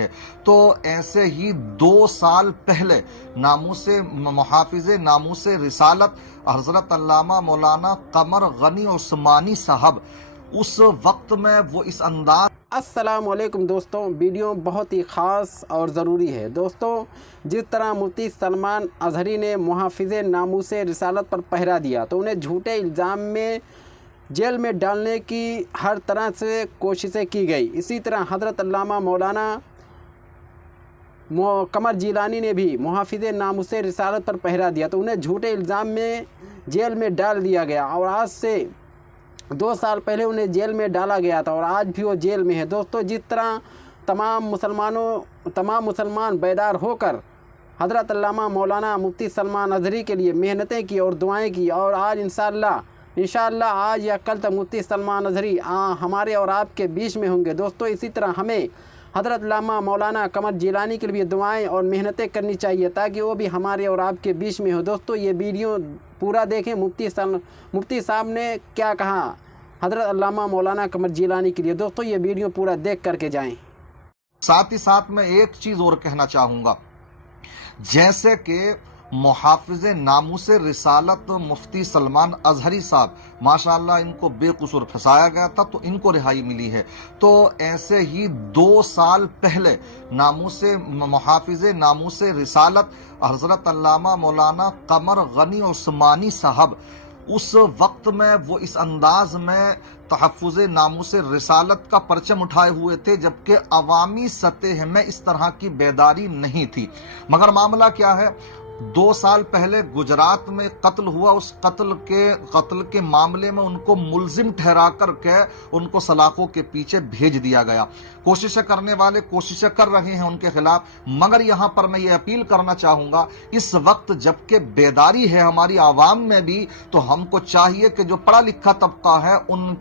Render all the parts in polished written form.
ہے تو ایسے ہی 2 سال پہلے ناموس محافظ ناموس رسالت حضرت علامہ مولانا قمر غنی عثمانی صاحب اس وقت میں وہ اس انداز السلام علیکم دوستوں، ویڈیو بہت ہی خاص اور ضروری ہے دوستوں۔ جس طرح مفتی سلمان اظہری نے محافظ ناموس رسالت پر پہرا دیا تو انہیں جھوٹے الزام میں جیل میں ڈالنے کی ہر طرح سے کوششیں کی گئی، اسی طرح حضرت علامہ مولانا قمر جیلانی نے بھی محافظ ناموس رسالت پر پہرا دیا تو انہیں جھوٹے الزام میں جیل میں ڈال دیا گیا، اور آج سے 2 سال پہلے انہیں جیل میں ڈالا گیا تھا اور آج بھی وہ جیل میں ہے دوستوں۔ جس طرح تمام مسلمان بیدار ہو کر حضرت علامہ مولانا مفتی سلمان اظہری کے لیے محنتیں کی اور دعائیں کی، اور آج انشاءاللہ آج یا کل تک مفتی سلمان اظہری ہمارے اور آپ کے بیچ میں ہوں گے دوستوں۔ اسی طرح ہمیں حضرت علامہ مولانا قمر جیلانی کے لیے دعائیں اور محنتیں کرنی چاہیے تاکہ وہ بھی ہمارے اور آپ کے بیچ میں ہو دوستوں۔ یہ ویڈیو پورا دیکھیں، مفتی صاحب نے کیا کہا حضرت علامہ مولانا قمر جیلانی کے لیے دوستوں، یہ ویڈیو پورا دیکھ کر کے جائیں۔ ساتھ ہی ساتھ میں ایک چیز اور کہنا چاہوں گا، جیسے کہ محافظ ناموس رسالت مفتی سلمان اظہری صاحب ماشاءاللہ ان کو بے قصور پھنسایا گیا تھا تو ان کو رہائی ملی ہے، تو ایسے ہی 2 سال پہلے محافظ ناموس رسالت حضرت علامہ مولانا قمر غنی عثمانی صاحب اس وقت میں وہ اس انداز میں تحفظ ناموس رسالت کا پرچم اٹھائے ہوئے تھے جبکہ عوامی سطح میں اس طرح کی بیداری نہیں تھی۔ مگر معاملہ کیا ہے، 2 سال پہلے گجرات میں قتل ہوا، اس قتل کے معاملے میں ان کو ملزم ٹھہرا کر کے ان کو سلاخوں کے پیچھے بھیج دیا گیا۔ کوششیں کرنے والے کوششیں کر رہے ہیں ان کے خلاف، مگر یہاں پر میں یہ اپیل کرنا چاہوں گا، اس وقت جبکہ بیداری ہے ہماری عوام میں بھی، تو ہم کو چاہیے کہ جو پڑھا لکھا طبقہ ہے ان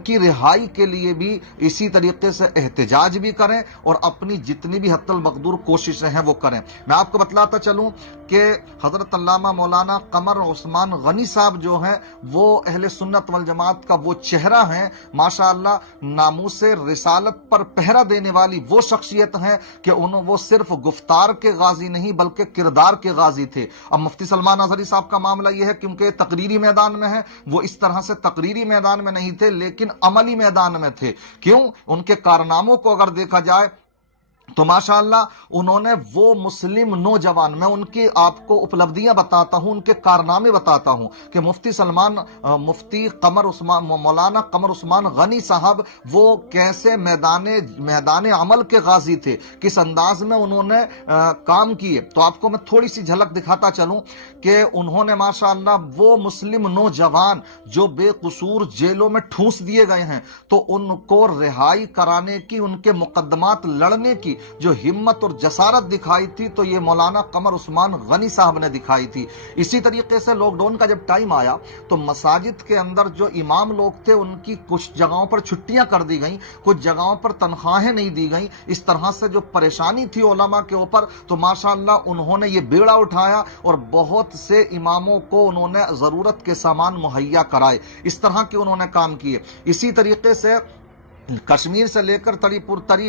کی رہائی کے لیے بھی اسی طریقے سے احتجاج بھی کریں اور اپنی جتنی بھی حد المقدور کوششیں ہیں وہ کریں۔ میں آپ کو بتلاتا چلوں کہ حضرت علامہ مولانا قمر عثمان غنی صاحب جو ہیں وہ اہل سنت والجماعت کا وہ چہرہ ہیں، ماشاءاللہ ناموس رسالت پر پہرا دینے والی وہ شخصیت ہیں کہ وہ صرف گفتار کے غازی نہیں بلکہ کردار کے غازی تھے۔ اب مفتی سلمان اظہری صاحب کا معاملہ یہ ہے کیونکہ تقریری میدان میں ہے، وہ اس طرح سے تقریری میدان میں نہیں تھے لیکن عملی میدان میں تھے۔ کیوں؟ ان کے کارناموں کو اگر دیکھا جائے تو ماشاءاللہ انہوں نے وہ مسلم نوجوان، میں ان کی آپ کو اپلبدھیاں بتاتا ہوں، ان کے کارنامے بتاتا ہوں کہ مولانا قمر عثمان غنی صاحب وہ کیسے میدان عمل کے غازی تھے، کس انداز میں انہوں نے کام کیے۔ تو آپ کو میں تھوڑی سی جھلک دکھاتا چلوں کہ انہوں نے ماشاءاللہ وہ مسلم نوجوان جو بے قصور جیلوں میں ٹھونس دیے گئے ہیں تو ان کو رہائی کرانے کی، ان کے مقدمات لڑنے کی جو ہمت اور جسارت دکھائی تھی تو یہ مولانا قمر عثمان غنی صاحب نے دکھائی تھی۔ اسی طریقے سے لاک ڈاؤن کا جب ٹائم آیا تو مساجد کے اندر جو امام لوگ تھے ان کی کچھ جگہوں پر چھٹیاں کر دی گئیں، کچھ جگہوں پر تنخواہیں نہیں دی گئیں، اس طرح سے جو پریشانی تھی علماء کے اوپر، تو ماشاءاللہ انہوں نے یہ بیڑا اٹھایا اور بہت سے اماموں کو انہوں نے ضرورت کے سامان مہیا کرائے، اس طرح کے انہوں نے کام کیے۔ اسی طریقے سے کشمیر سے لے کر تری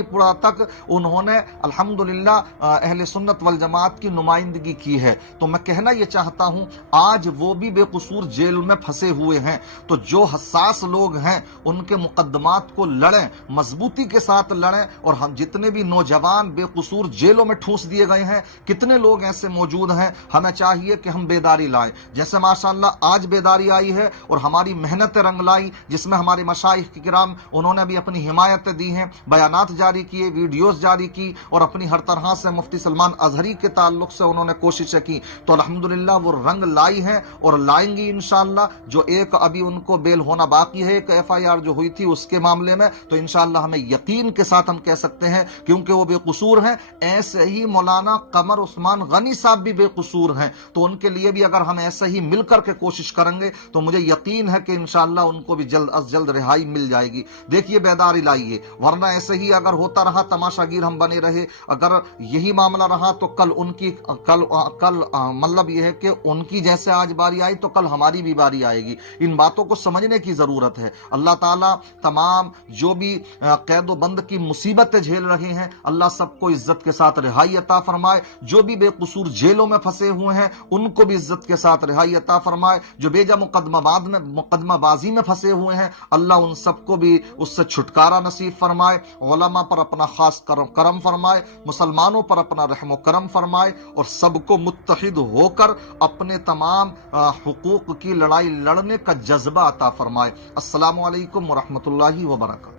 پورا تک انہوں نے الحمدللہ اہل سنت والجماعت کی نمائندگی کی ہے۔ تو میں کہنا یہ چاہتا ہوں آج وہ بھی بے قصور جیل میں پھنسے ہوئے ہیں، تو جو حساس لوگ ہیں ان کے مقدمات کو لڑیں، مضبوطی کے ساتھ لڑیں، اور ہم جتنے بھی نوجوان بے قصور جیلوں میں ٹھونس دیے گئے ہیں، کتنے لوگ ایسے موجود ہیں، ہمیں چاہیے کہ ہم بیداری لائیں، جیسے ماشاءاللہ آج بیداری آئی ہے اور ہماری محنت رنگ لائی، جس میں ہمارے مشائخ کرام انہوں نے بھی اپنی حمایت دی ہیں، بیانات جاری کیے، ویڈیوز جاری کی، اور اپنی ہر طرح سے مفتی سلمان اظہری کے تعلق سے انہوں نے کوششیں کی، تو الحمدللہ وہ رنگ لائی ہیں اور لائیں گی انشاءاللہ۔ جو ایک ابھی ان کو بیل ہونا باقی ہے، ایک FIR جو ہوئی تھی اس کے معاملے میں، تو انشاءاللہ ہمیں یقین کے ساتھ ہم کہہ سکتے ہیں کیونکہ وہ بے قصور ہیں، ایسے ہی مولانا قمر عثمان غنی صاحب بھی بے قصور ہیں، تو ان کے لیے بھی اگر ہم ایسے ہی مل کر کے کوشش کریں گے تو مجھے یقین ہے کہ انشاءاللہ ان کو بھی جلد از جلد رہائی مل جائے گی۔ دیکھیے بیداری لائیے، ورنہ ایسے ہی اگر ہوتا رہا تماشاگیر ہم بنے رہے، اگر یہی معاملہ رہا تو کل ان کی مطلب یہ ہے کہ ان کی جیسے آج باری آئی تو کل ہماری بھی باری آئے گی۔ ان باتوں کو سمجھنے کی ضرورت ہے۔ اللہ تعالیٰ تمام جو بھی قید و بند کی مصیبتیں جھیل رہے ہیں، اللہ سب کو عزت کے ساتھ رہائی عطا فرمائے۔ جو بھی بے قصور جیلوں میں پھنسے ہوئے ہیں ان کو بھی عزت کے ساتھ رہائی عطا فرمائے۔ جو بیجا مقدمہ بازی میں پھنسے ہوئے ہیں، اللہ ان سب کو بھی اس سے چھٹکارا نصیب فرمائے۔ علماء پر اپنا خاص کرم فرمائے، مسلمانوں پر اپنا رحم و کرم فرمائے، اور سب کو متحد ہو کر اپنے تمام حقوق کی لڑائی لڑنے کا جذبہ عطا فرمائے۔ السلام علیکم ورحمۃ اللہ وبرکاتہ۔